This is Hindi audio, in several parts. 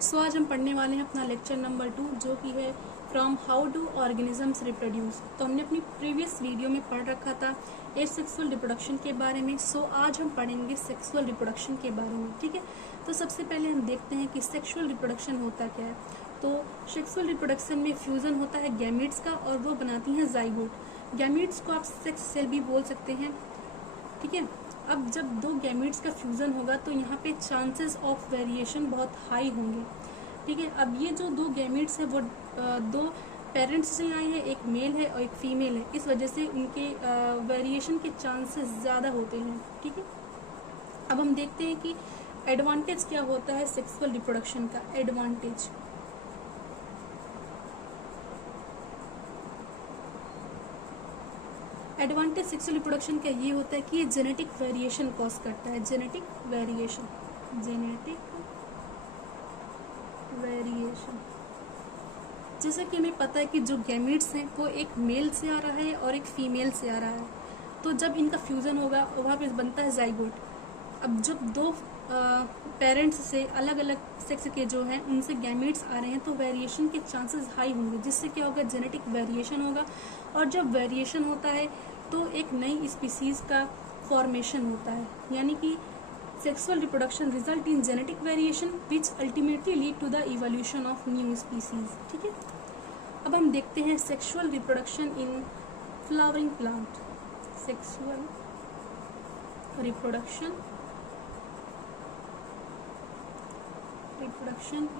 सो आज हम पढ़ने वाले हैं अपना लेक्चर नंबर 2 जो कि है from how do organisms reproduce. तो हमने अपनी प्रीवियस वीडियो में पढ़ रखा था एसेक्सुअल रिप्रोडक्शन के बारे में। सो आज हम पढ़ेंगे सेक्सुअल रिप्रोडक्शन के बारे में। ठीक है, तो सबसे पहले हम देखते हैं कि सेक्सुअल रिप्रोडक्शन होता क्या है। तो सेक्सुअल रिप्रोडक्शन में फ्यूजन होता है गैमीट्स का और वो बनाती हैं जाइगोट। गैमीट्स को आप सेक्स सेल भी बोल सकते हैं। ठीक है, अब जब दो गैमीट्स का फ्यूज़न होगा तो यहाँ पे चांसेस ऑफ वेरिएशन बहुत हाई होंगे। ठीक है, अब ये जो दो गैमीट्स हैं वो दो पेरेंट्स से आए हैं, एक मेल है और एक फीमेल है, इस वजह से उनके वेरिएशन के चांसेस ज़्यादा होते हैं। ठीक है, अब हम देखते हैं कि एडवांटेज क्या होता है सेक्सुअल रिप्रोडक्शन का। एडवांटेज सेक्सुअल रिप्रोडक्शन का ये होता है कि ये जेनेटिक वेरिएशन कॉज करता है। जेनेटिक वेरिएशन जैसा कि हमें पता है कि जो गैमीट्स हैं वो एक मेल से आ रहा है और एक फीमेल से आ रहा है, तो जब इनका फ्यूज़न होगा वहाँ पे बनता है जाइगोट। अब जब दो पेरेंट्स से अलग अलग सेक्स के जो हैं उनसे गैमीट्स आ रहे हैं तो वेरिएशन के चांसेस हाई होंगे, जिससे क्या होगा, जेनेटिक वेरिएशन होगा। और जब वेरिएशन होता है तो एक नई स्पीसीज़ का फॉर्मेशन होता है, यानी कि sexual reproduction result in genetic variation which ultimately lead to the evolution of new species. ठीक है, अब हम देखते हैं sexual reproduction in flowering plant. Sexual reproduction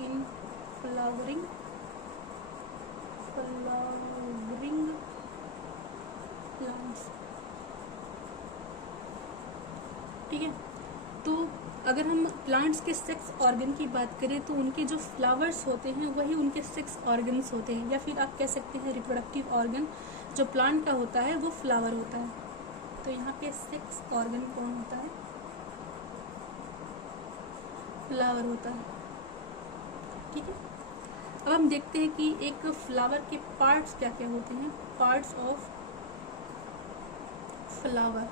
in flowering plants। ठीक है, तो अगर हम प्लांट्स के सेक्स ऑर्गन की बात करें तो उनके जो फ्लावर्स होते हैं वही उनके सेक्स ऑर्गन्स होते हैं, या फिर आप कह सकते हैं रिप्रोडक्टिव ऑर्गन जो प्लांट का होता है वो फ्लावर होता है। तो यहाँ पे सेक्स ऑर्गन कौन होता है? फ्लावर होता है। ठीक है, अब हम देखते हैं कि एक फ्लावर के पार्ट्स क्या क्या होते हैं। Parts of flower.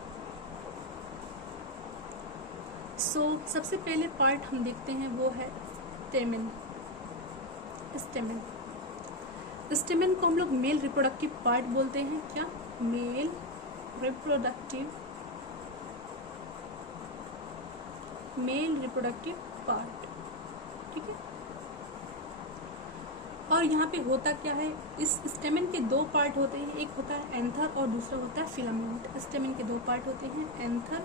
सो सबसे पहले पार्ट हम देखते हैं वो है स्टेमेन। स्टेमेन को हम लोग मेल रिप्रोडक्टिव पार्ट बोलते हैं। क्या? Male reproductive part. ठीक है, और यहाँ पे होता क्या है, इस स्टेमेन के दो पार्ट होते हैं, एक होता है एंथर और दूसरा होता है फिलामेंट। स्टेमेन के दो पार्ट होते हैं, एंथर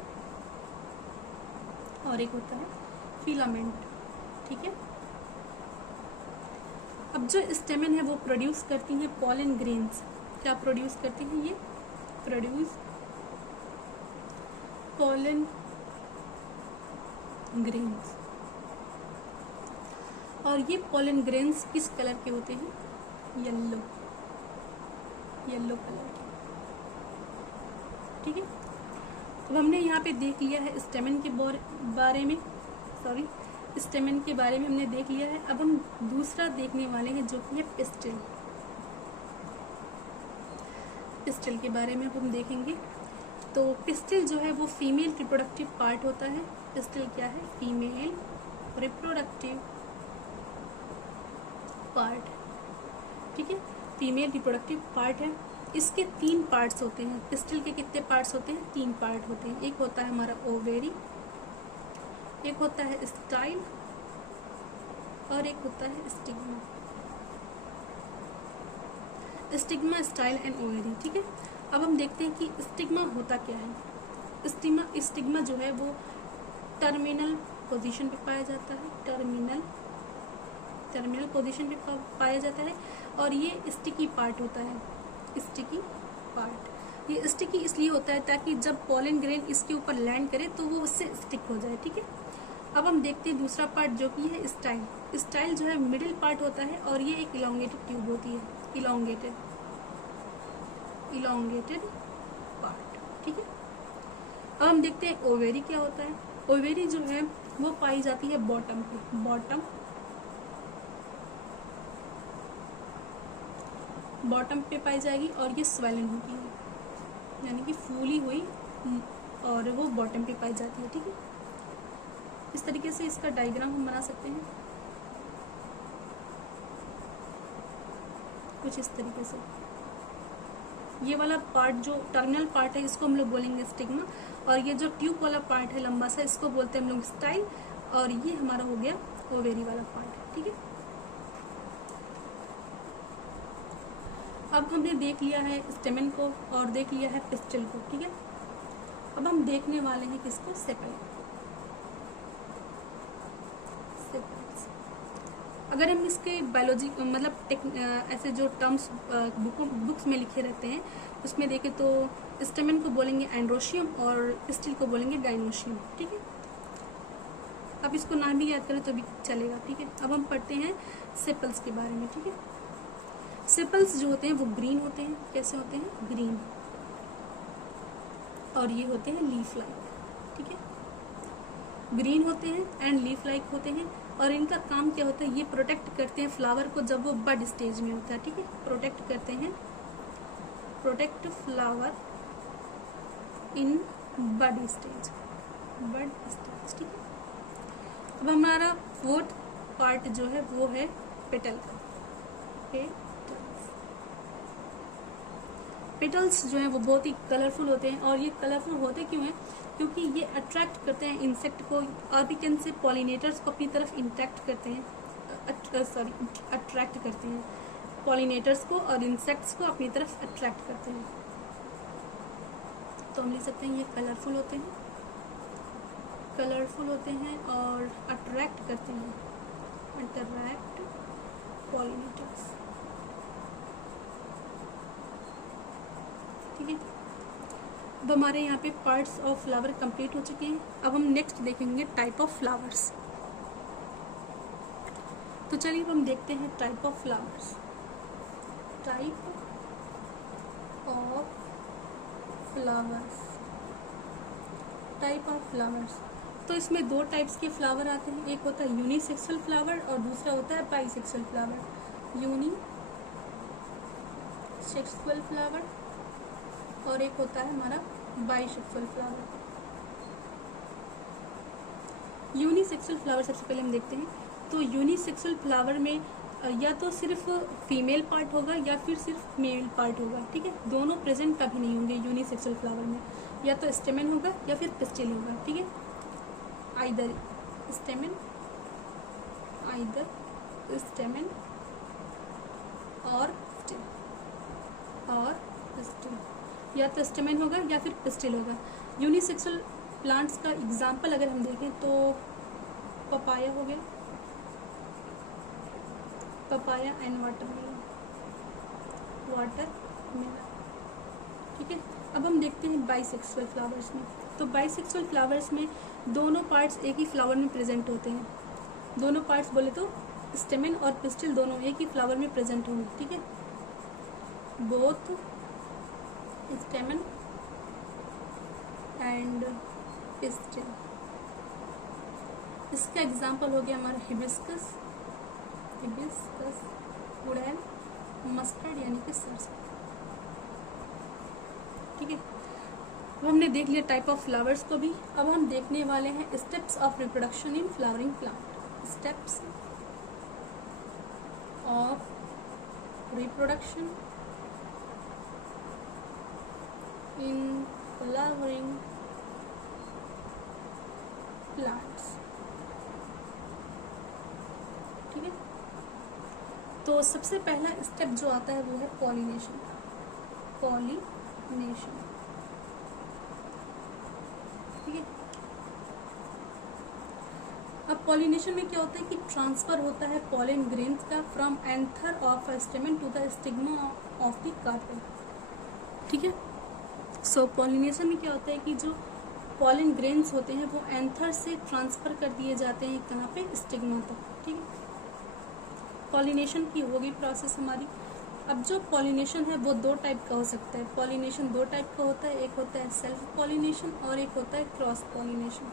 और एक होता है फिलामेंट। ठीक है, अब जो स्टेमेन है वो प्रोड्यूस करती हैं पॉलन ग्रेन्स। क्या प्रोड्यूस करती हैं? ये प्रोड्यूस पॉलन ग्रेन्स। और ये पॉलन ग्रेन्स किस कलर के होते हैं? येलो कलर के। ठीक है, अब हमने यहाँ पे देख लिया है स्टेमेन के बारे में, स्टेमेन के बारे में हमने देख लिया है। अब हम दूसरा देखने वाले हैं जो कि है पिस्टिल। पिस्टिल के बारे में अब हम देखेंगे। तो पिस्टिल जो है वो फीमेल रिप्रोडक्टिव पार्ट होता है। पिस्टिल क्या है? Female reproductive part. ठीक है, फीमेल रिप्रोडक्टिव पार्ट है। इसके 3 पार्ट्स होते हैं। पिस्टिल के कितने पार्ट्स होते हैं? 3 पार्ट होते हैं। एक होता है हमारा ओवेरी, एक होता है स्टाइल और एक होता है स्टिग्मा। Style and ovary. ठीक है, अब हम देखते हैं कि स्टिग्मा होता क्या है। स्टिग्मा जो है वो टर्मिनल पोजीशन पे पाया जाता है। टर्मिनल पोजीशन पे पाया जाता है और ये स्टिकी पार्ट होता है। स्टिकी पार्ट, ये स्टिकी इसलिए होता है ताकि जब पॉलन ग्रेन इसके ऊपर लैंड करे तो वो उससे स्टिक हो जाए। ठीक है, अब हम देखते हैं दूसरा पार्ट जो कि है स्टाइल। स्टाइल जो है मिडिल पार्ट होता है और ये एक इलोंगेटेड ट्यूब होती है। Elongated part. ठीक है, अब हम देखते हैं ओवेरी क्या होता है। ओवेरी जो है वो पाई जाती है बॉटम पे पाई जाएगी और ये स्वेलन होती है, यानी कि फूली हुई, और वो बॉटम पे पाई जाती है। ठीक है, इस तरीके से इसका डायग्राम हम बना सकते हैं। कुछ इस तरीके से। ये वाला पार्ट जो टर्मिनल पार्ट है इसको हम लोग बोलेंगे स्टिग्मा, और ये जो ट्यूब वाला पार्ट है लंबा सा इसको बोलते हैं हम लोग स्टाइल, और ये हमारा हो गया ओवेरी वाला पार्ट। ठीक है, अब हमने देख लिया है स्टेमन को और देख लिया है पिस्टिल को। ठीक है, अब हम देखने वाले हैं किसको, सेपल। अगर हम इसके बायोलॉजी मतलब ऐसे जो टर्म्स बुक्स में लिखे रहते हैं उसमें देखें तो स्टेमन को बोलेंगे एंड्रोशियम और पिस्टिल को बोलेंगे गाइनोशियम। ठीक है, अब इसको नाम भी याद करें तो भी चलेगा। ठीक है, अब हम पढ़ते हैं सेपल्स के बारे में। ठीक है, सेपल्स जो होते हैं वो ग्रीन होते हैं। कैसे होते हैं, ग्रीन, और ये होते हैं लीफ लाइक। ठीक है, ग्रीन होते हैं एंड लीफ लाइक होते हैं, और इनका काम क्या होता है, ये प्रोटेक्ट करते हैं फ्लावर को जब वो बड स्टेज में होता है। ठीक है, प्रोटेक्ट करते हैं, protect flower in bud stage, bud stage. ठीक है, अब हमारा फोर्थ पार्ट जो है वो है पेटल का। पेटल्स जो हैं वो बहुत ही कलरफुल होते हैं, और ये कलरफुल होते क्यों हैं, क्योंकि ये अट्रैक्ट करते हैं इंसेक्ट को, और भी कैन से पॉलिनेटर्स को अपनी तरफ इंटैक्ट करते हैं, अट्रैक्ट करते हैं पॉलिनेटर्स को और इंसेक्ट्स को अपनी तरफ अट्रैक्ट करते हैं। तो हम लिख सकते हैं ये कलरफुल होते हैं, कलरफुल होते हैं और अट्रैक्ट करते हैं, अट्रैक्ट पॉलिनेटर्स। ठीक है, अब हमारे यहाँ पे पार्ट्स ऑफ फ्लावर कंप्लीट हो चुके हैं। अब हम नेक्स्ट देखेंगे टाइप ऑफ फ्लावर्स। तो चलिए अब हम देखते हैं type of flowers. Type of flowers, type of flowers. तो इसमें दो टाइप्स के फ्लावर आते हैं, एक होता है यूनिसेक्सुअल फ्लावर और दूसरा होता है बाइसेक्सुअल फ्लावर। यूनिसेक्सुअल फ्लावर और एक होता है हमारा बाइसेक्सुअल फ्लावर। यूनिसेक्सुअल फ्लावर सबसे पहले हम देखते हैं। तो यूनिसेक्सुअल फ्लावर में या तो सिर्फ फीमेल पार्ट होगा या फिर सिर्फ मेल पार्ट होगा। ठीक है, दोनों प्रेजेंट कभी नहीं होंगे यूनिसेक्सुअल फ्लावर में, या तो स्टेमन होगा या फिर पिस्टिल होगा। ठीक है, आइदर स्टेमन, आइदर स्टेमन और पिस्टिल, और पिस्टिल, या तो स्टेमन होगा या फिर पिस्टिल होगा। यूनिसेक्सुअल प्लांट्स का एग्जाम्पल अगर हम देखें तो पपाया हो गया, पपाया एंड वाटरमेलन, वाटरमेलन। ठीक है, अब हम देखते हैं बाइसेक्सुअल फ्लावर्स में। तो बाइसेक्सुअल फ्लावर्स में दोनों पार्ट्स एक ही फ्लावर में प्रेजेंट होते हैं। दोनों पार्ट्स बोले तो स्टेमन और पिस्टिल दोनों एक ही फ्लावर में प्रेजेंट होंगे। ठीक है, बोथ स्टेमन एंड पिस्टिल। इसका एग्जाम्पल हो गया हमारा हिबिस्कस, हिबिस्कस, वुडन, मस्टर्ड यानी कि सरसों। ठीक है, अब हमने देख लिया टाइप ऑफ फ्लावर्स को भी। अब हम देखने वाले हैं steps of reproduction in flowering plant. Steps of reproduction in flowering plants. ठीक है, तो सबसे पहला स्टेप जो आता है वो है पॉलिनेशन। पॉलिनेशन, ठीक है। अब पॉलिनेशन में क्या होता है कि ट्रांसफर होता है पॉलन ग्रेन्स का from anther of a stamen to the stigma of the carpel. ठीक है, सो पॉलिनेशन में क्या होता है कि जो पॉलन ग्रेन्स होते हैं वो एंथर से ट्रांसफर कर दिए जाते हैं कहाँ पे, स्टिग्मा तक। ठीक है, पॉलिनेशन की होगी प्रोसेस हमारी। अब जो पॉलिनेशन है वो दो टाइप का हो सकता है। पॉलिनेशन दो टाइप का होता है, एक होता है सेल्फ पॉलिनेशन और एक होता है क्रॉस पॉलिनेशन।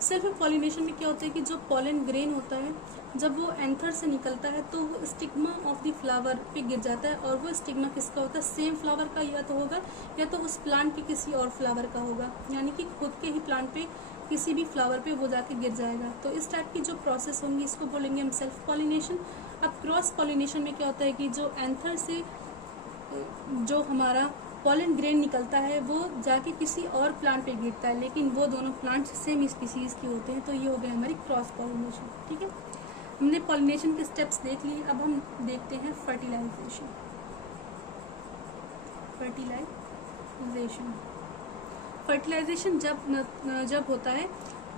सेल्फ पॉलिनेशन में क्या होता है कि जो पॉलन ग्रेन होता है जब वो एंथर से निकलता है तो वो स्टिग्मा ऑफ द फ्लावर पे गिर जाता है, और वो स्टिग्मा किसका होता है, सेम फ्लावर का या तो होगा या तो उस प्लांट के किसी और फ्लावर का होगा। यानी कि खुद के ही प्लांट पे किसी भी फ्लावर पे वो जाके गिर जाएगा। तो इस टाइप की जो प्रोसेस होंगी इसको बोलेंगे हम सेल्फ पॉलिनेशन। अब क्रॉस पॉलिनेशन में क्या होता है कि जो एंथर से जो हमारा पॉलन ग्रेन निकलता है वो जाके किसी और प्लांट पे गिरता है, लेकिन वो दोनों प्लांट्स सेम स्पीसीज के होते हैं। तो ये हो गया हमारी क्रॉस पॉलिनेशन। ठीक है, हमने पॉलिनेशन के स्टेप्स देख लिए। अब हम देखते हैं फर्टिलाइजेशन। फर्टिलाइजेशन जब होता है,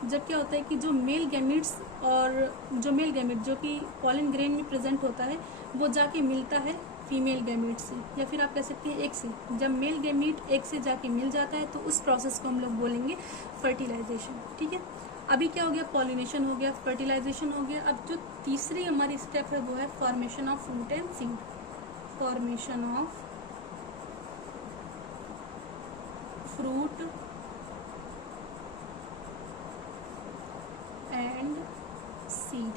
जब क्या होता है कि जो मेल गैमेट्स और जो मेल गैमेट जो कि पॉलन ग्रेन में प्रेजेंट होता है वो जाके मिलता है फीमेल गैमेट से, या फिर आप कह सकते हैं एग से। जब मेल गैमेट एग से जाके मिल जाता है तो उस प्रोसेस को हम लोग बोलेंगे फर्टिलाइजेशन। ठीक है, अभी क्या हो गया, पॉलिनेशन हो गया, फर्टिलाइजेशन हो गया। अब जो तीसरी हमारी स्टेप है वो है formation of fruit and seed. Formation of fruit and seed.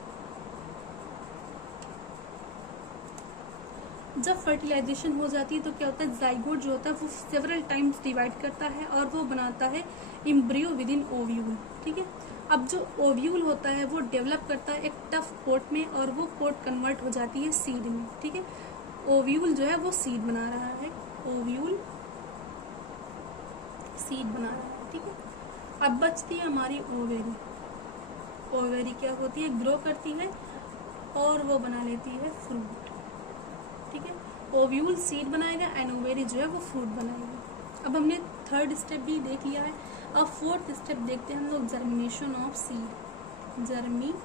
जब फर्टिलाइजेशन हो जाती है तो क्या होता है, जाइगोट जो होता है वो सेवरल टाइम्स डिवाइड करता है और वो बनाता है एम्ब्रियो विद इन ओव्यूल। ठीक है, अब जो ओव्यूल होता है वो डेवलप करता है एक टफ पोट में और वो पोट कन्वर्ट हो जाती है सीड में। ठीक है, ओव्यूल जो है वो सीड बना रहा है, ओव्यूल सीड बना रहा है। ठीक है, अब बचती है हमारी ओवेरी। ओवेरी क्या होती है, ग्रो करती है और वो बना लेती है फ्रूट। ठीक है, ओव्यूल सीड बनाएगा एंड ओवेरी जो है वो फ्रूट बनाएगा। अब हमने थर्ड स्टेप भी देख लिया है। अब फोर्थ स्टेप देखते हैं हम लोग, germination of seed. Germination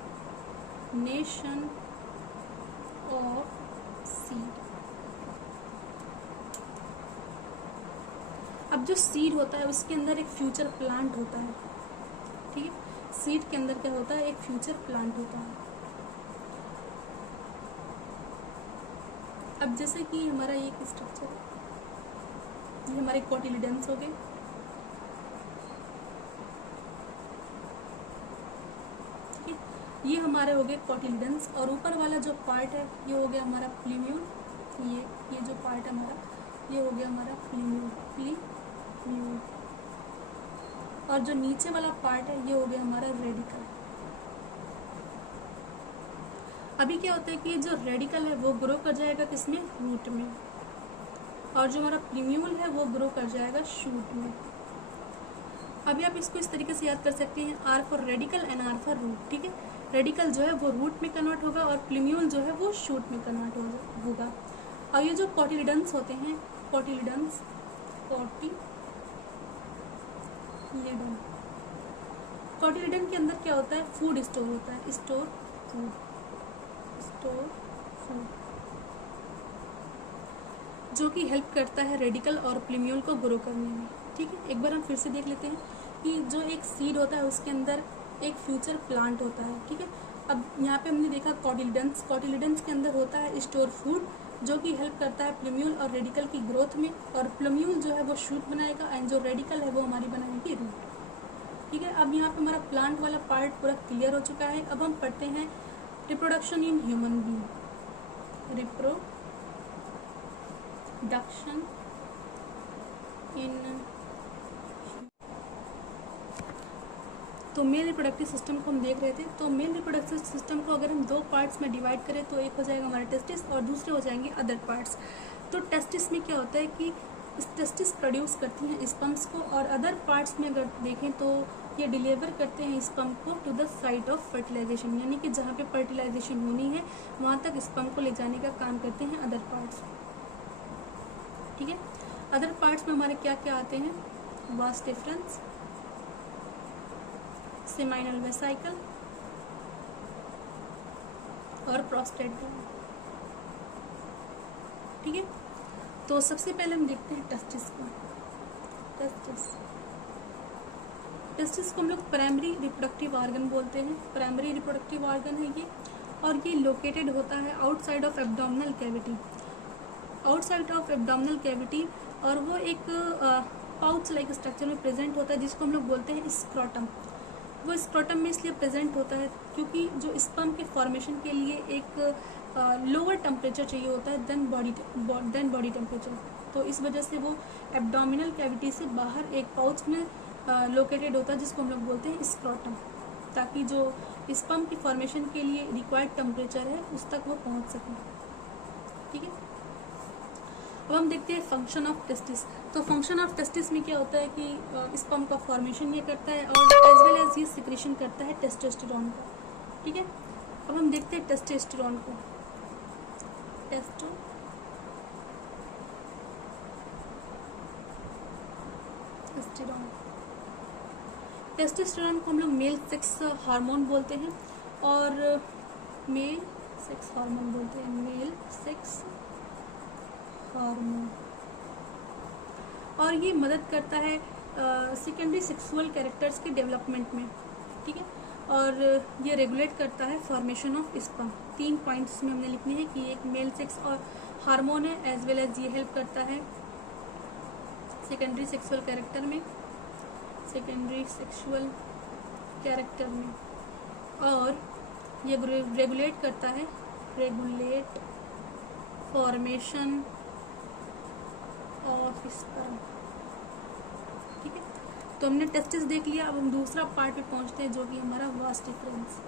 of seed. अब जो सीड होता है उसके अंदर एक फ्यूचर प्लांट होता है। ठीक है, सीड के अंदर क्या होता है, एक फ्यूचर प्लांट होता है। अब जैसे कि हमारा एक स्ट्रक्चर, ये हमारे कोटिलिडन्स हो गए। ठीक है, ये हमारे हो गए कोटिलिडन्स और ऊपर वाला जो पार्ट है ये हो गया हमारा प्लीम्यूल। ये जो पार्ट है हमारा ये हो गया हमारा प्लीम्यूल। और जो नीचे वाला पार्ट है ये हो गया हमारा रेडिकल। अभी क्या होता है कि जो रेडिकल है वो ग्रो कर जाएगा किसमें, रूट में, और जो हमारा प्लीम्यूल है वो ग्रो कर जाएगा शूट में। अभी आप इसको इस तरीके से याद कर सकते हैं, R for radicle and R for root. ठीक है, रेडिकल जो है वो रूट में कन्वर्ट होगा और प्लीम्यूल जो है वो शूट में कन्वर्ट होगा। और ये जो कोटिलिडन्स होते हैं, कोटिलिडन के अंदर क्या होता है, फूड स्टोर होता है, स्टोर फूड, जो कि हेल्प करता है रेडिकल और प्लीम्यूल को ग्रो करने में। ठीक है, एक बार हम फिर से देख लेते हैं कि जो एक सीड होता है उसके अंदर एक फ्यूचर प्लांट होता है। ठीक है, अब यहाँ पे हमने देखा कोटिलिडन्स के अंदर होता है स्टोर फूड जो कि हेल्प करता है प्लीम्यूल और रेडिकल की ग्रोथ में, और प्लीम्यूल जो है वो शूट बनाएगा एंड जो रेडिकल है वो हमारी बनाएगी रूट। ठीक है, अब यहाँ पे हमारा प्लांट वाला पार्ट पूरा क्लियर हो चुका है। अब हम पढ़ते हैं reproduction in human being. Reproduction in, तो मेल रिप्रोडक्टिव सिस्टम को हम देख रहे थे। तो मेल रिप्रोडक्टिव सिस्टम को अगर हम दो पार्ट्स में डिवाइड करें तो एक हो जाएगा हमारा टेस्टिस और दूसरे हो जाएंगे अदर पार्ट्स। तो टेस्टिस में क्या होता है कि टेस्टिस प्रोड्यूस करती हैं स्पर्म्स को, और अदर पार्ट्स में अगर देखें तो ये डिलीवर करते हैं स्पर्म को to the site of fertilisation, यानी कि जहाँ पे फर्टिलाइजेशन होनी है वहाँ तक स्पर्म को ले जाने का काम करते हैं अदर पार्ट्स। ठीक है, अदर पार्ट्स में हमारे क्या क्या आते हैं, वास डिफरेंस, सेमाइनल वेसिकल और प्रोस्टेट ग्लैंड। ठीक है, तो सबसे पहले हम देखते हैं टेस्टिस को। टेस्टिस को हम लोग प्राइमरी रिप्रोडक्टिव ऑर्गन बोलते हैं। प्राइमरी रिप्रोडक्टिव ऑर्गन है ये, और ये लोकेटेड होता है आउटसाइड ऑफ एब्डोमिनल कैविटी, और वो एक पाउच लाइक स्ट्रक्चर में प्रेजेंट होता है जिसको हम लोग बोलते हैं स्क्रोटम। वो स्क्रोटम में इसलिए प्रेजेंट होता है क्योंकि जो स्पर्म के फॉर्मेशन के लिए एक लोअर टेम्परेचर चाहिए होता है देन बॉडी टेम्परेचर। तो इस वजह से वो एब्डोमिनल कैविटी से बाहर एक पाउच में लोकेटेड होता है, जिसको हम लोग बोलते हैं स्क्रोटम, ताकि जो स्पर्म की फॉर्मेशन के लिए रिक्वायर्ड टेम्परेचर है उस तक वो पहुंच सके। ठीक है, अब हम देखते हैं फंक्शन ऑफ टेस्टिस। तो फंक्शन ऑफ टेस्टिस में क्या होता है कि स्पर्म का फॉर्मेशन ये करता है और एज वेल एज ये सिक्रेशन करता है टेस्टोस्टेरोन का। ठीक है, अब हम देखते हैं टेस्टोस्टेरोन को। टेस्टोस्टेरोन को हम लोग मेल सेक्स हार्मोन बोलते हैं और मेल सेक्स हार्मोन बोलते हैं, मेल सेक्स हार्मोन। और ये मदद करता है सेकेंडरी सेक्सुअल कैरेक्टर्स के डेवलपमेंट में। ठीक है, और ये रेगुलेट करता है फॉर्मेशन ऑफ स्पर्म। 3 पॉइंट्स में हमने लिखने हैं कि एक मेल सेक्स और हार्मोन है, एज वेल एज ये हेल्प करता है सेकेंडरी सेक्सुअल कैरेक्टर में, सेकेंडरी सेक्सुअल कैरेक्टर में, और ये रेगुलेट करता है, रेगुलेट फॉर्मेशन ऑफ स्पर्म। ठीक है, तो हमने टेस्टिस देख लिया। अब हम दूसरा पार्ट पे पहुंचते हैं जो कि हमारा वास डिफरेंस।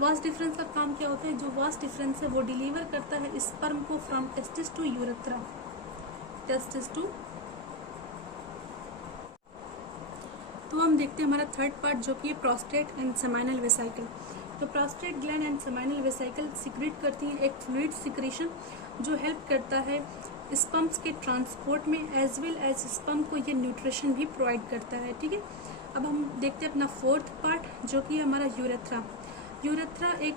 वास डिफरेंस का काम क्या होता है? जो वास डिफरेंस है वो डिलीवर करता है स्पर्म को from testis to urethra, testis to. तो हम देखते हैं हमारा थर्ड पार्ट जो कि है प्रोस्टेट एंड सेमाइनल वेसिकल। तो prostate gland and seminal vesicle secrete करती है एक फ्लूइड सिक्रेशन जो हेल्प करता है स्पर्म्स के ट्रांसपोर्ट में, एज वेल एज स्पर्म को ये न्यूट्रिशन भी प्रोवाइड करता है। ठीक है, अब हम देखते हैं अपना फोर्थ पार्ट जो कि हमारा यूरेथ्रा। यूरेथ्रा एक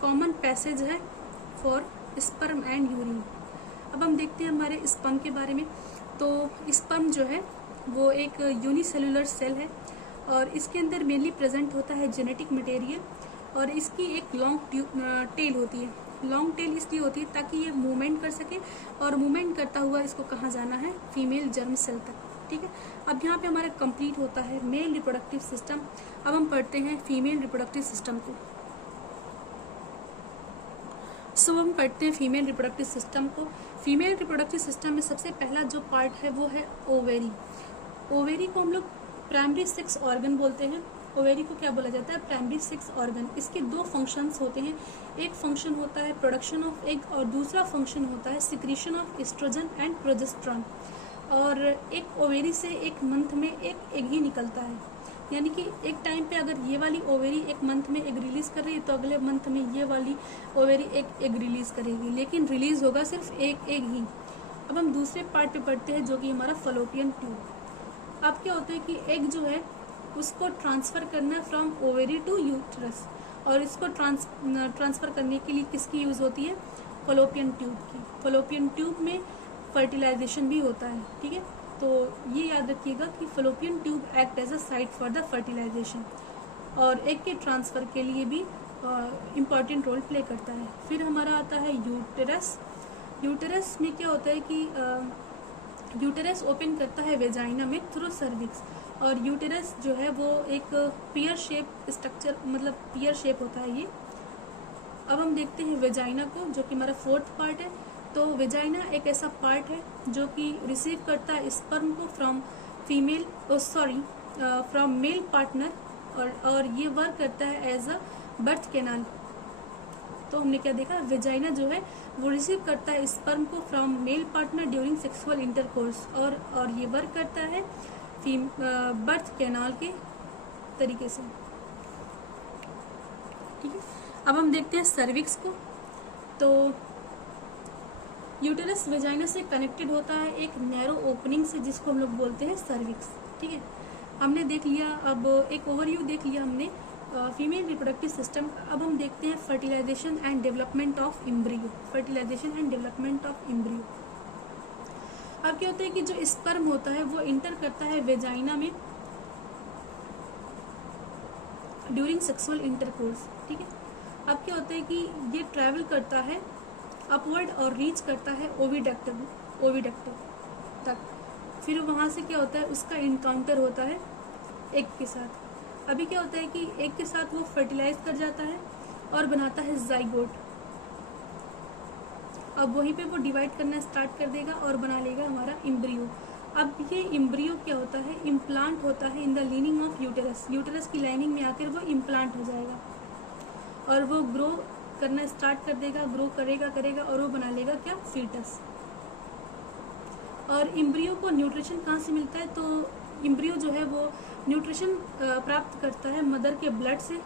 कॉमन पैसेज है फॉर स्पर्म एंड यूरिन। अब हम देखते हैं हमारे स्पर्म के बारे में। तो स्पर्म जो है वो एक यूनिसेलुलर सेल है और इसके अंदर मेनली प्रेजेंट होता है जेनेटिक मटेरियल, और इसकी एक लॉन्ग टेल होती है। लॉन्ग टेल इसलिए होती है ताकि ये मूवमेंट कर सके, और मूवमेंट करता हुआ इसको कहाँ जाना है? फीमेल जर्म सेल तक। ठीक है, अब यहाँ पे हमारा कंप्लीट होता है मेल रिप्रोडक्टिव सिस्टम। अब हम पढ़ते हैं फीमेल रिप्रोडक्टिव सिस्टम को। सो हम पढ़ते हैं फीमेल रिप्रोडक्टिव सिस्टम को। फीमेल रिप्रोडक्टिव सिस्टम में सबसे पहला जो पार्ट है वो है ओवेरी। ओवेरी को हम लोग प्राइमरी सेक्स ऑर्गन बोलते हैं। ओवेरी को क्या बोला जाता है? Primary sex organ. इसके 2 फंक्शंस होते हैं। एक फंक्शन होता है प्रोडक्शन ऑफ एग और दूसरा फंक्शन होता है secretion of oestrogen and progesterone. और एक ओवेरी से एक मंथ में एक एग ही निकलता है, यानी कि एक टाइम पे अगर ये वाली ओवेरी एक मंथ में एग रिलीज कर रही है तो अगले मंथ में ये वाली ओवेरी एक एग रिलीज करेगी, लेकिन रिलीज होगा सिर्फ एक एग ही। अब हम दूसरे पार्ट पे पढ़ते हैं जो कि हमारा फलोपियन ट्यूब। अब क्या होता है कि एग जो है उसको ट्रांसफर करना है फ्रॉम ओवेरी टू यूट्रस, और इसको ट्रांसफर करने के लिए किसकी यूज होती है? फलोपियन ट्यूब की। फलोपियन ट्यूब में फर्टिलाइजेशन भी होता है। ठीक है, तो ये याद रखिएगा कि fallopian tube act as a site for the fertilisation, और एग के ट्रांसफर के लिए भी इम्पॉर्टेंट रोल प्ले करता है। फिर हमारा आता है यूटेरस। यूटेरस में क्या होता है कि यूटेरस ओपन करता है वेजाइना में थ्रू सर्विक्स, और यूटेरस जो है वो एक पियर शेप स्ट्रक्चर, मतलब पियर शेप होता है ये। अब हम देखते हैं वेजाइना को जो कि हमारा फोर्थ पार्ट है। तो वेजाइना एक ऐसा पार्ट है जो कि रिसीव करता है स्पर्म को फ्रॉम फ्रॉम मेल पार्टनर, और ये वर्क करता है एज अ बर्थ कैनाल। तो हमने क्या देखा? वेजाइना जो है वो रिसीव करता है स्पर्म को from male partner during sexual intercourse, और ये वर्क करता है बर्थ कैनाल के तरीके से। ठीक है, अब हम देखते हैं सर्विक्स को। तो यूटेरस वेजाइना से कनेक्टेड होता है एक नैरो ओपनिंग से, जिसको हम लोग बोलते हैं सर्विक्स। ठीक है, हमने देख लिया, अब एक ओवरव्यू देख लिया हमने फीमेल रिप्रोडक्टिव सिस्टम। अब हम देखते हैं fertilisation and development of embryo. Fertilisation and development of embryo. अब क्या होता है कि जो स्पर्म होता है वो इंटर करता है वेजाइना में ड्यूरिंग सेक्सुअल इंटरकोर्स। ठीक है, अब क्या होता है कि ये ट्रैवल करता है अपवर्ड और रीच करता है ओविडक्ट तक। फिर वहाँ से क्या होता है, उसका इनकाउंटर होता है एग के साथ। अभी क्या होता है कि एग के साथ वो फर्टिलाइज कर जाता है और बनाता है जाइगोट। अब वहीं पे वो डिवाइड करना स्टार्ट कर देगा और बना लेगा हमारा एम्ब्रियो। अब ये एम्ब्रियो क्या होता है, इम्प्लांट होता है in the lining of uterus, uterus की लाइनिंग में आकर वो इम्प्लांट हो जाएगा और वो ग्रो करना स्टार्ट कर देगा, ग्रो करेगा और वो बना लेगा क्या, फीटस। और एम्ब्रियो को न्यूट्रिशन कहाँ से मिलता है, तो एम्ब्रियो जो है वो न्यूट्रिशन प्राप्त करता है मदर के ब्लड से,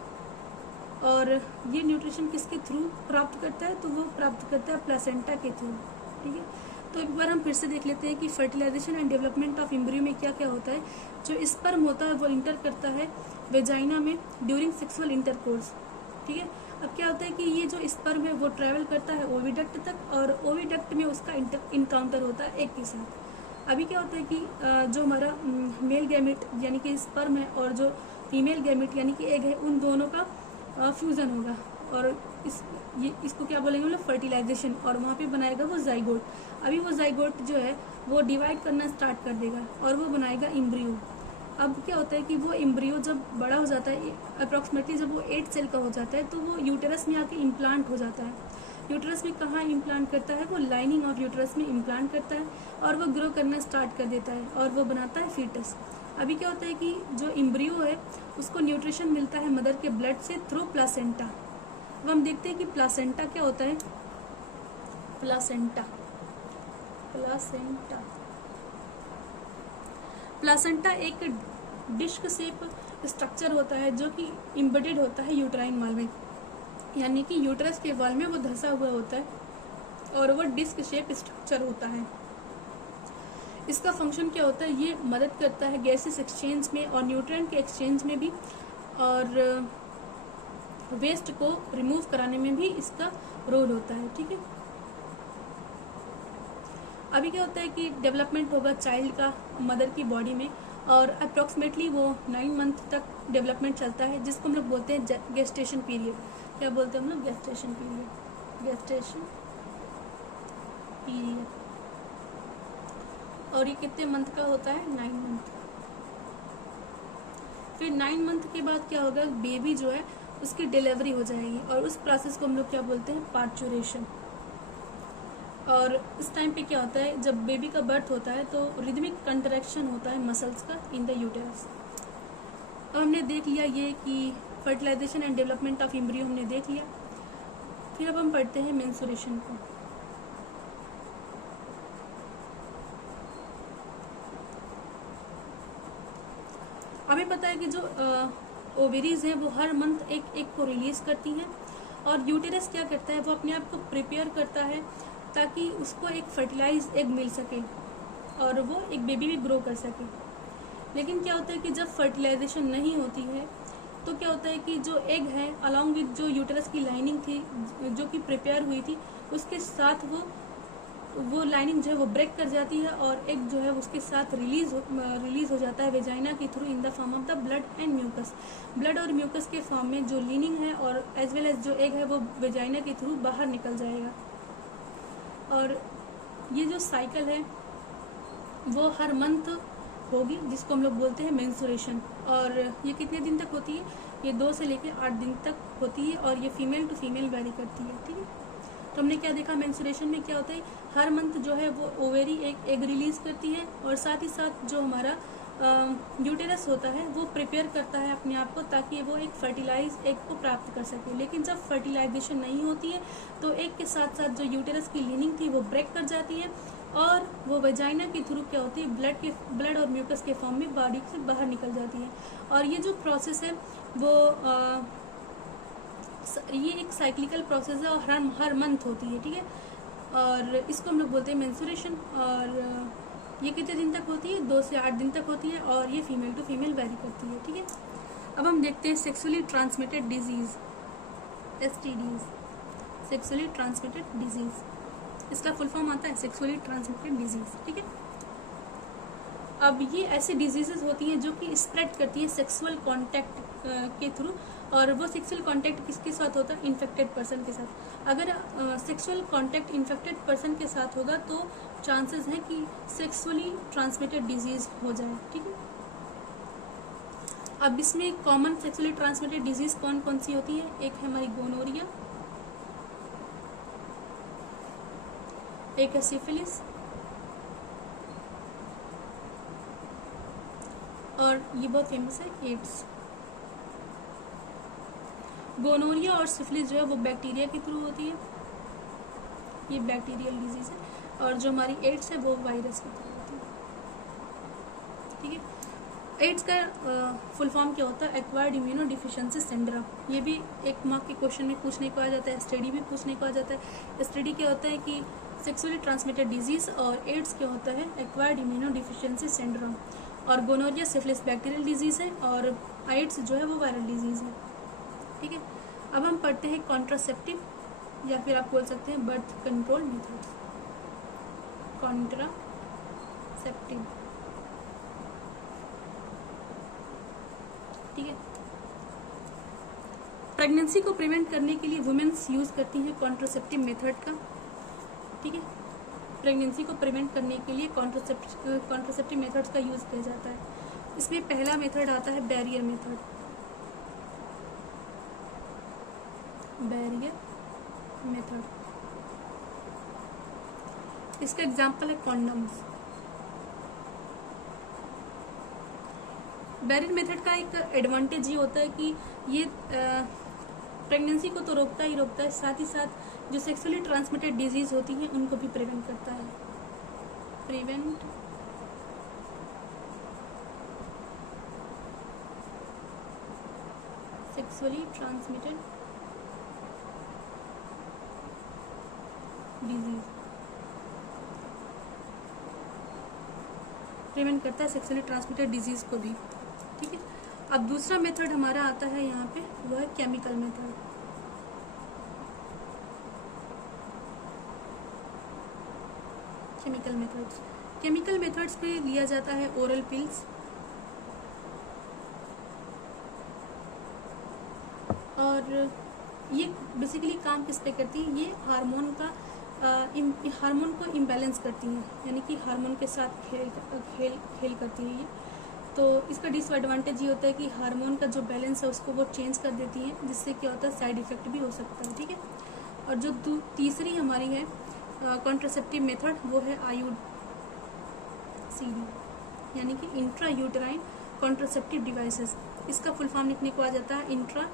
और ये न्यूट्रिशन किसके थ्रू प्राप्त करता है, तो वो प्राप्त करता है प्लासेंटा के थ्रू। ठीक है, तो एक बार हम फिर से देख लेते हैं कि fertilisation and development of embryo में क्या क्या होता है। जो स्पर्म होता है वो इंटर करता है वेजाइना में ड्यूरिंग सेक्सुअल इंटरकोर्स। ठीक है, अब क्या होता है कि ये जो स्पर्म है वो ट्रैवल करता है ओविडक्ट तक, और ओविडक्ट में उसका इनकाउंटर होता है एग के साथ। अभी क्या होता है कि जो हमारा मेल गैमेट यानी कि स्पर्म है और जो फीमेल गैमेट यानी कि एग है, उन दोनों का फ्यूज़न होगा और इसको क्या बोलेंगे हम लोग, फर्टिलाइजेशन, और वहाँ पे बनाएगा वो जाइगोट। अभी वो जाइगोट जो है वो डिवाइड करना स्टार्ट कर देगा और वो बनाएगा एम्ब्रियो। अब क्या होता है कि वो एम्ब्रियो जब बड़ा हो जाता है, अप्रॉक्सीमेटली जब वो 8 सेल का हो जाता है, तो वो यूटेरस में आके इम्प्लांट हो जाता है। यूटेरस में कहाँ इम्प्लांट करता है, वो लाइनिंग ऑफ यूटेरस में इम्प्लांट करता है और वो ग्रो करना स्टार्ट कर देता है और वो बनाता है फीटस। अभी क्या होता है कि जो एम्ब्रियो है उसको न्यूट्रिशन मिलता है मदर के ब्लड से थ्रू प्लासेंटा। अब हम देखते हैं कि प्लासेंटा क्या होता है। प्लासेंटा एक डिस्क शेप स्ट्रक्चर होता है जो कि एम्बेडेड होता है यूट्राइन वॉल में, यानी कि यूट्रस के वॉल में वो धंसा हुआ होता है और वो डिस्क शेप स्ट्रक्चर होता है। इसका फंक्शन क्या होता है, ये मदद करता है गैसेस एक्सचेंज में और न्यूट्रिएंट के एक्सचेंज में भी, और वेस्ट को रिमूव कराने में भी इसका रोल होता है। ठीक है, अभी क्या होता है कि डेवलपमेंट होगा चाइल्ड का मदर की बॉडी में, और अप्रॉक्सीमेटली वो 9 मंथ तक डेवलपमेंट चलता है, जिसको हम लोग बोलते हैं गेस्टेशन पीरियड। क्या बोलते हैं हम लोग, गेस्टेशन पीरियड। और ये कितने मंथ का होता है, 9 मंथ। फिर 9 मंथ के बाद क्या होगा, बेबी जो है उसकी डिलीवरी हो जाएगी और उस प्रोसेस को हम लोग क्या बोलते हैं, पार्चुरेशन। और इस टाइम पे क्या होता है, जब बेबी का बर्थ होता है तो रिदमिक कंट्रैक्शन होता है मसल्स का इन द यूटेरस। अब हमने देख लिया ये कि fertilisation and development of embryo हमने देख लिया। फिर अब हम पढ़ते हैं मेंस्ट्रुएशन को। हमें पता है कि जो ओवेरीज हैं वो हर मंथ एक एक को रिलीज करती हैं, और यूटेरस क्या करता है, वो अपने आप को प्रिपेयर करता है ताकि उसको एक फर्टिलाइज एग मिल सके और वो एक बेबी भी ग्रो कर सके। लेकिन क्या होता है कि जब फर्टिलाइजेशन नहीं होती है तो क्या होता है कि जो एग है अलॉन्ग विद जो यूटेरस की लाइनिंग थी जो कि प्रिपेयर हुई थी, उसके साथ वो लाइनिंग जो है वो ब्रेक कर जाती है और एग जो है उसके साथ रिलीज हो जाता है वेजाइना के through in the form of the blood and mucus. Blood और म्यूकस के फॉर्म में जो लीनिंग है और एज वेल एज जो एग है वो वेजाइना के थ्रू बाहर निकल जाएगा। और ये जो साइकिल है वो हर मंथ होगी, जिसको हम लोग बोलते हैं मेंस्ट्रुएशन। और ये कितने दिन तक होती है, ये 2 से लेकर 8 दिन तक होती है और ये फीमेल टू फीमेल वेरी करती है। ठीक है, तो हमने क्या देखा, मेंस्ट्रुएशन में क्या होता है, हर मंथ जो है वो ओवेरी एक एग रिलीज करती है और साथ ही साथ जो हमारा यूटेरस होता है वो प्रिपेयर करता है अपने आप को ताकि वो एक फर्टिलाइज एग को प्राप्त कर सके। लेकिन जब फर्टिलाइजेशन नहीं होती है तो एग के साथ साथ जो यूटेरस की लीनिंग थी वो ब्रेक कर जाती है और वो वेजाइना के थ्रू क्या होती है, ब्लड और म्यूकस के फॉर्म में बॉडी से बाहर निकल जाती है। और ये जो प्रोसेस है वो ये एक साइक्लिकल प्रोसेस है और हर मंथ होती है। ठीक है, और इसको हम लोग बोलते हैं मेंस्ट्रुएशन। और ये कितने दिन तक होती है, 2 से 8 दिन तक होती है और ये फीमेल टू फीमेल वेरी करती है। ठीक है, अब हम देखते हैं sexually transmitted disease, STDs, sexually transmitted disease. इसका फुल फॉर्म आता है सेक्सुअली ट्रांसमिटेड डिजीज। ठीक है, अब ये ऐसी डिजीजेस होती हैं जो कि स्प्रेड करती हैं सेक्सुअल कांटेक्ट के थ्रू, और वो सेक्सुअल कांटेक्ट किसके साथ होता है, इन्फेक्टेड पर्सन के साथ। अगर सेक्सुअल कांटेक्ट इन्फेक्टेड पर्सन के साथ होगा तो चांसेस हैं कि सेक्सुअली ट्रांसमिटेड डिजीज हो जाए। ठीक है, अब इसमें कॉमन सेक्सुअली ट्रांसमिटेड डिजीज कौन कौन सी होती है, एक है हमारी गोनोरिया, एक है सिफिलिस और ये बहुत फेमस है एड्स। गोनोरिया और सिफिलिस जो है वो बैक्टीरिया के थ्रू होती है, ये बैक्टीरियल डिजीज है, और जो हमारी एड्स है वो वायरस के थ्रू होती है। ठीक है, एड्स का फुल फॉर्म क्या होता है? Acquired immuno deficiency syndrome. ये भी एक मार्क के क्वेश्चन में पूछने को आ जाता है, स्टडी भी पूछने को आ जाता है। स्टडी क्या होता है कि सेक्सुअली ट्रांसमिटेड डिजीज, और एड्स क्या होता है? Acquired immuno deficiency syndrome. और गोनोरिया सिफिलिस बैक्टीरियल डिजीज है और एड्स जो है वो वायरल डिजीज है। ठीक है, अब हम पढ़ते हैं कॉन्ट्रासेप्टिव या फिर आप बोल सकते हैं बर्थ कंट्रोल मेथड्स। कॉन्ट्रासेप्टिव, ठीक है, प्रेगनेंसी को प्रिवेंट करने के लिए वुमेन्स यूज करती हैं कॉन्ट्रासेप्टिव मेथड का। ठीक है, प्रेगनेंसी को प्रिवेंट करने के लिए कॉन्ट्रासेप्टिव मेथड्स का यूज किया जाता है। इसमें पहला मेथड आता है बैरियर मेथड। बैरियर मेथड, इसका एग्जांपल है कॉन्डम्स। बैरियर मेथड का एक एडवांटेज ये होता है कि ये प्रेगनेंसी को तो रोकता ही रोकता है, साथ ही साथ जो सेक्सुअली ट्रांसमिटेड डिजीज होती हैं उनको भी प्रिवेंट करता है। Prevent sexually transmitted disease, prevent करता है सेक्सुअली ट्रांसमिटेड डिजीज को भी। ठीक है, अब दूसरा मेथड हमारा आता है यहाँ पे, वो है केमिकल मेथड। केमिकल मेथड्स पे लिया जाता है ओरल पिल्स, और ये बेसिकली काम किस पे करती है? ये हार्मोन को इम्बैलेंस करती हैं, यानी कि हार्मोन के साथ खेल करती हैं ये। तो इसका डिसएडवांटेज ये होता है कि हार्मोन का जो बैलेंस है उसको वो चेंज कर देती हैं, जिससे क्या होता है? साइड इफेक्ट भी हो सकता है। ठीक है, और जो तीसरी हमारी है कॉन्ट्रासेप्टिव मेथड, वो है IUCD, यानी कि इंट्रा यूटेराइन कॉन्ट्रासेप्टिव डिवाइसेस। इसका फुल फॉर्म लिखने को आ जाता है इंट्रा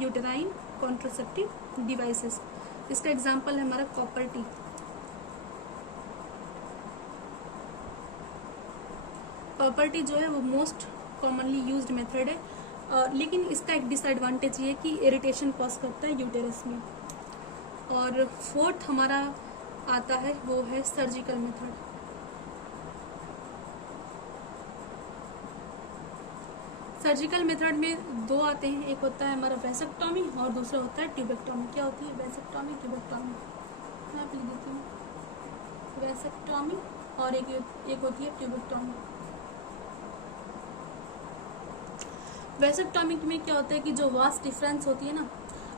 यूटेराइन कॉन्ट्रासेप्टिव डिवाइसेस। इसका एग्जाम्पल है हमारा कॉपर टी। कॉपर टी जो है वो मोस्ट कॉमनली यूज्ड मेथड है, लेकिन इसका एक डिसएडवांटेज ये है कि इरिटेशन कॉज करता है यूटेरस में। और फोर्थ हमारा आता है वो है सर्जिकल मेथड। सर्जिकल मेथड में दो आते हैं, एक होता है हमारा वैसेक्टॉमी और दूसरा होता है ट्यूबेक्टॉमी। क्या होती है? Vasectomy, tubectomy. मैं आप लिख देती हूँ, वैसेक्टॉमी और एक होती है ट्यूबेक्टॉमी। वैसेक्टॉमी में क्या होता है कि जो वास्ट डिफरेंस होती है ना,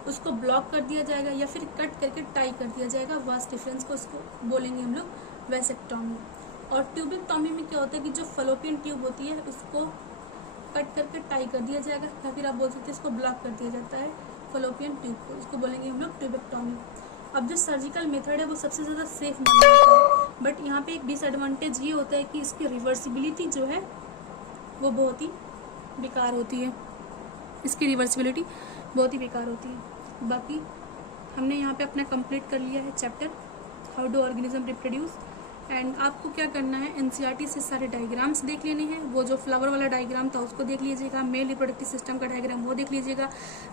उसको ब्लॉक कर दिया जाएगा या फिर कट करके टाई कर दिया जाएगा। वास्ट डिफरेंस को उसको बोलेंगे हम लोग वैसेक्टॉमी। और ट्यूबेक्टॉमी में क्या होता है कि जो फलोपियन ट्यूब होती है उसको कट करके टाई कर दिया जाएगा, या फिर आप बोल सकते हैं इसको ब्लॉक कर दिया जाता है फलोपियन ट्यूब को, इसको बोलेंगे हम लोग ट्यूबेक्टॉमी। अब जो सर्जिकल मेथड है वो सबसे ज़्यादा सेफ माना जाता है, बट यहाँ पे एक डिसएडवांटेज ये होता है कि इसकी रिवर्सिबिलिटी जो है वो बहुत ही बेकार होती है। इसकी रिवर्सिबिलिटी बहुत ही बेकार होती है। बाकी हमने यहाँ पे अपना कंप्लीट कर लिया है chapter how do organism reproduce. And आपको क्या करना है, एनसीईआरटी से सारे डायग्राम्स देख लेने हैं। वो जो फ्लावर वाला डायग्राम था उसको देख लीजिएगा, मेल रिप्रोडक्टिव सिस्टम का डायग्राम वो देख लीजिएगा,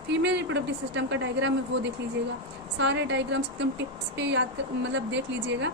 फीमेल रिप्रोडक्टिव सिस्टम का डायग्राम है वो देख लीजिएगा। सारे डायग्राम्स एकदम टिप्स पे याद कर, मतलब देख लीजिएगा।